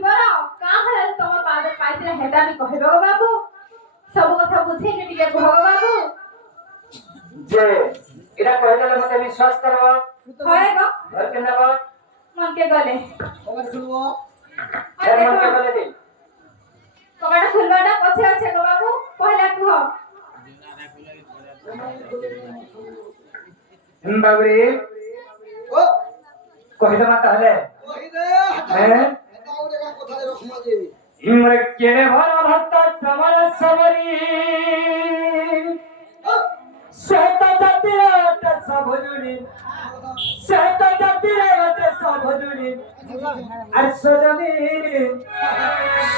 জীবন কাহলে তোমার পাদে পাইতে হেটা আমি কহিব গো বাবু সব কথা বুঝে কে টিকে কহ গো বাবু যে এটা কহিলে মতে বিশ্বাস করো হয় গো ঘর কে নেব মনকে গলে কবে খুলবো মনকে বলে দিন কবাটা খুলবাটা পছে আছে গো বাবু পহলা কুহ বাবুরে ও কহিলে মা তাহলে ওই দে হ্যাঁ এটা ওরে কোথায় রকম আছে ইমরে কেড়ে ভরা ভক্ত সমর সমরি শ্বেত জাতির অতে সবজুড়ি শ্বেত জাতির অতে সবজুড়ি আর সজনী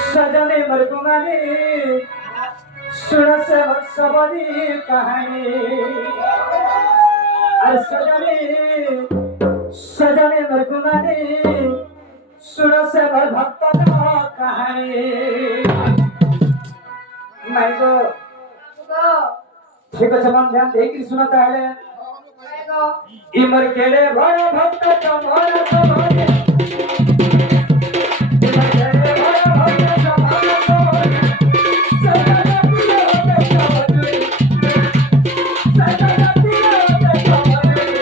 সজনী মরগুমানি শুনছে সবরি কাহানি আর সজনী সজনী মরগুমানি শুনছে ভক্ত কাহানি মাই গো গো ঠিক আছে মন ধ্যান দেখি শোনা তাহলে হয় গো ইমর কেড়ে ভরা ভক্ত তোমার সবরি ইমর কেড়ে ভরা ভক্ত তোমার সবরি সজনী অতে সবজুড়ি সজনী অতে সবজুড়ি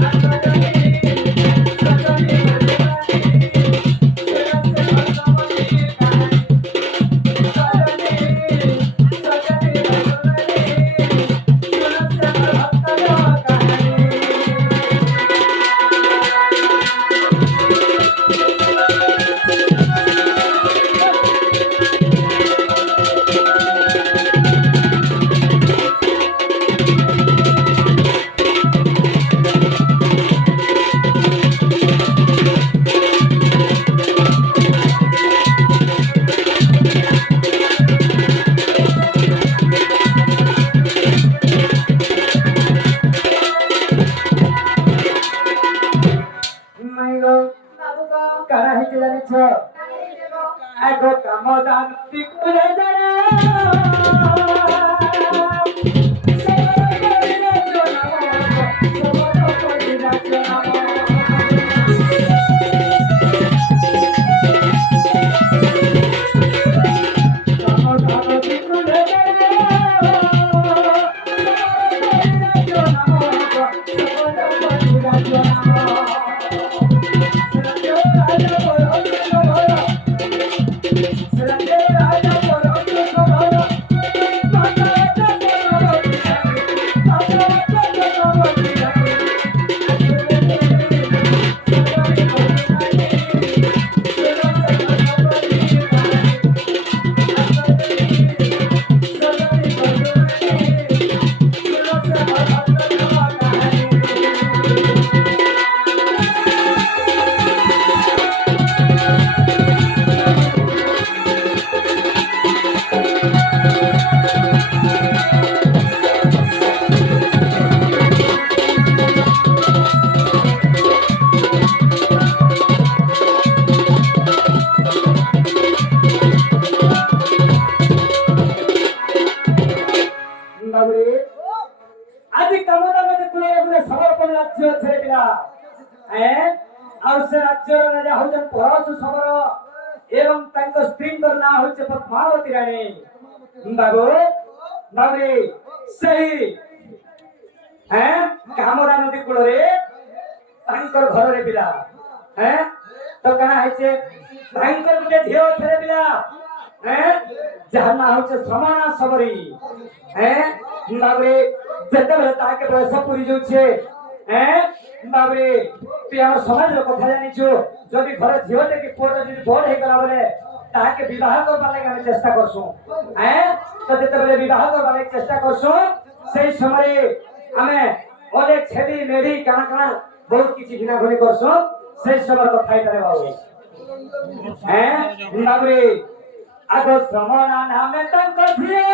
আর সজনী সজনী বাবু গো কারা হইতে জানিছ কানে দেব আগো কামদান তিকুলে জানা বাবুরে আজ কামনা মধ্যে কুলে গুলে সমর্পণ রাজ্য ছেড়ে দিলা হ্যাঁ আর সে রাজ্যର রাজা হচ্ছেন পরশু সমর এবং তাଙ୍କ ସ୍ତ୍ରୀଙ୍କର ନାଁ ହଉଛି ପଦ୍ମାବତୀ ରାଣୀ ବାବୁ ବାବୁରେ ସେହି হ্যাঁ কামরা নদী কূଳରେ ତାଙ୍କର ଘରରେ ପିଲା হ্যাঁ তো କାଣା ହେଇছে ତାଙ୍କର ଗୋଟେ ଝିଅ ଥିଲେ ପିଲା হ্যাঁ ଯାହାର ନାଁ ହଉଛି ସମଣା ସବରୀ হ্যাঁ ବାବୁରେ ଯେତେବେଳେ ତାକେ ବୟସ ପୁରି ଯାଉଛି হ্যাঁ ବାବୁରେ তুই আমার সমাজের কথা জানিଛୁ যদি ঘরে ঝিଅଟେ କି ପୁଅଟେ ଯଦି ବଡ ହେଇଗଲା ବୋଲେ ତାହାକେ ବିବାହ করবার লাগি আমি চেষ্টা করছু হ্যাঁ তো যেତେବେଳେ বিবাহ করবার লাগি চেষ্টা করছু সেই সময়ে ଆମେ অনেক ছেড়ি মেড়ি কানা কানা বহুত কিছু ঘিনাঘুনি করছু সেই সময়ের কথা এটারে বাবু হ্যাঁ বাবুরে আগ শ্রমণা নামে তাঙ্ক ঝিଅ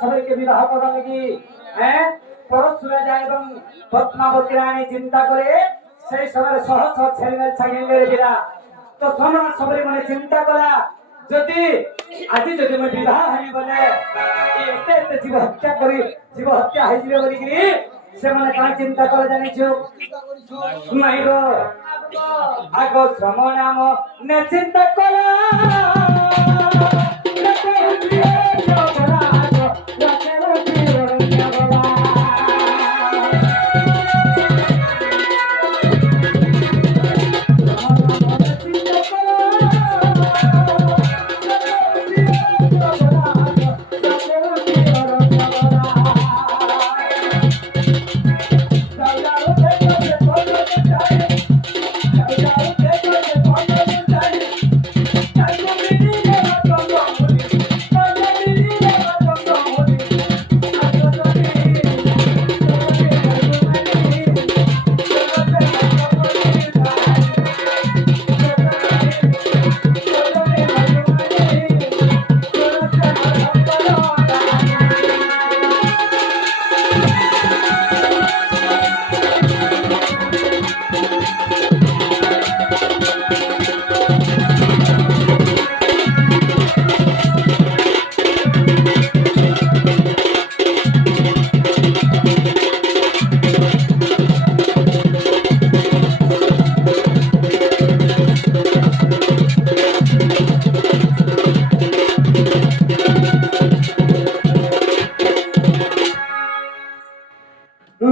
সবাইকে বিবাহ করার লাগি হ্যাঁ পরশুরা যায় এবং পদ্মাবতী রানী চিন্তা করে সেই সময় সহ সহ ছেলে ছাগিলের বিরা তো সম্রাট সবাই মানে চিন্তা করা যদি আজি যদি মই বিবাহ হই বলে এতে এতে জীব হত্যা করি জীব হত্যা হই যাবে বলি কি ସେମାନେ କାଣା ଚିନ୍ତା କଲେ ଜାଣିଛୁ ନାଇଁ ଗୋ ଆଗ ଶ୍ରମ ନାମ ନେ ଚିନ୍ତା କଲ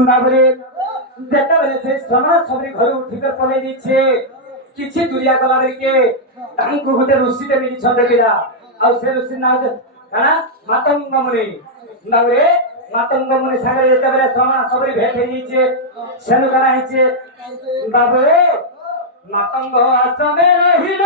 ତାପରେ ଯେତେବେଳେ ସେ ସମାଜ ସବରେ ଘରୁ ଉଠିକର ପଳେଇ ଯାଇଛେ କିଛି ଦୁରିଆ ଗଲା ବେଳିକେ ତାଙ୍କୁ ଗୋଟେ ଋଷିଟେ ମିଳିଛନ୍ତି ପିଲା ଆଉ ସେ ଋଷି ନାଁ ହଉଛି କାଣା ମାତଙ୍ଗ ମୁନି ତାପରେ ମାତଙ୍ଗ ମୁନି ସାଙ୍ଗରେ ଯେତେବେଳେ ସମାଜ ସବରେ ଭେଟ ହେଇଯାଇଛେ ସେନୁ କାଣା ହେଇଛେ ତାପରେ ମାତଙ୍ଗ ଆଶ୍ରମେ ରହିଲ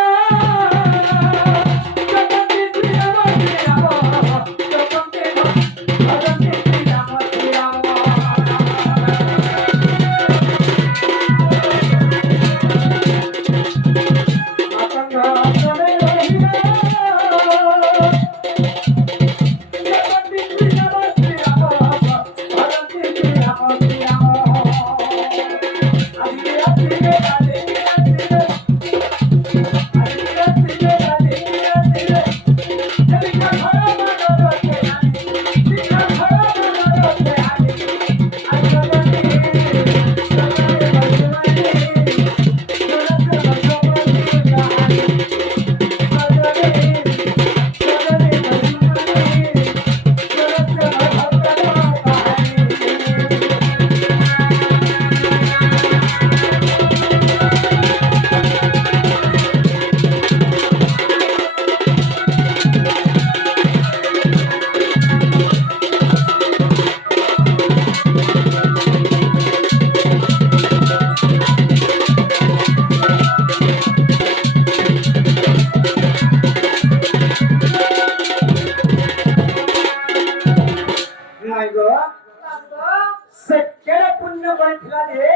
से केड़े पुण्य करथिला जे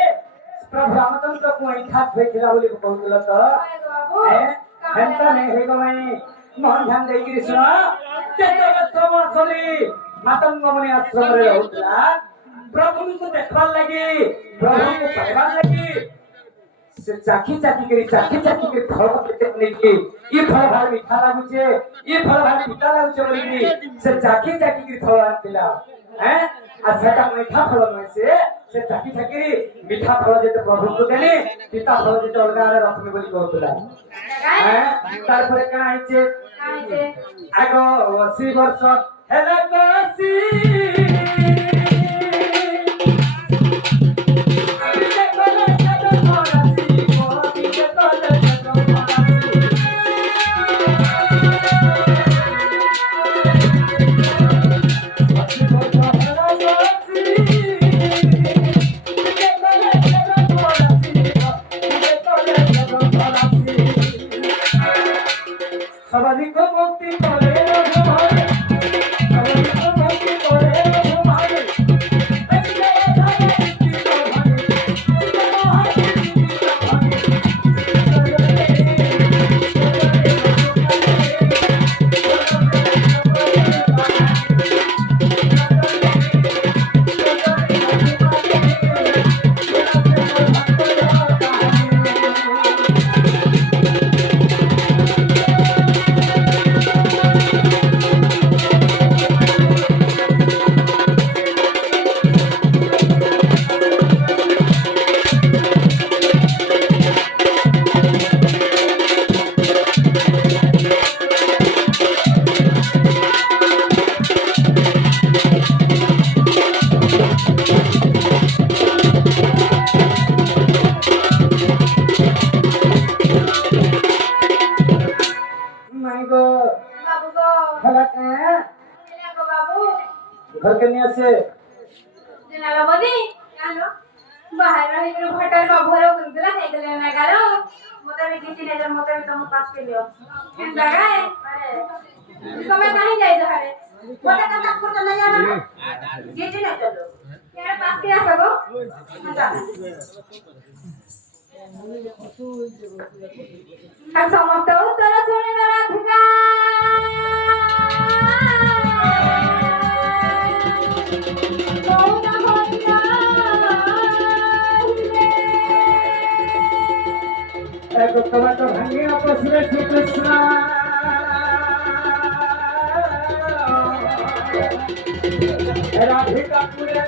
प्रभु रामचंद्र को ऐठात होइथिला बोली कहउतला त हेंता नै हेगो माई मन ध्यान देई कि सुन तेरे श्रवण सली मातंग मुनि आश्रम रे होतला प्रभु को देखबार लागि प्रभु को पाइबार लागि से चाखी करी फल केते नै कि ई फल भार मीठा लागु छे ई फल भार पिता लागु छे बोली से चाखी करी फल आनतिला हैं आ सेटा मीठा फल नय से चाखी मीठा फल जेते प्रभु को देनी पिता फल जेते अलगा रे रखनी बोली कहतला हैं तार परे का आइचे आगो 80 वर्ष हेला कोसी सबदिक मुक्ति करे रघुमारे सबदिक मुक्ति करे रघुमारे ঘরকে নিয়ে আসে যে নালবদি আলো বাহির রহিগরে ভটার বাবুর গুন্দরা হেগলে না গেল মতে আমি গিয়ে 3000 মতে আমি তোমার পাস পেলিও লাগায় তুমি কাহি যাই ধরে মতে কাজ করতে না জানো গিয়ে না চলো এর পাস কি আসো গো আর সমস্ত উত্তর শুনে রাধিকা মৌনা হইয়া এক কলাটা ভাঙিয়া পশিলে শ্রীকৃষ্ণ রাধিকা পুরে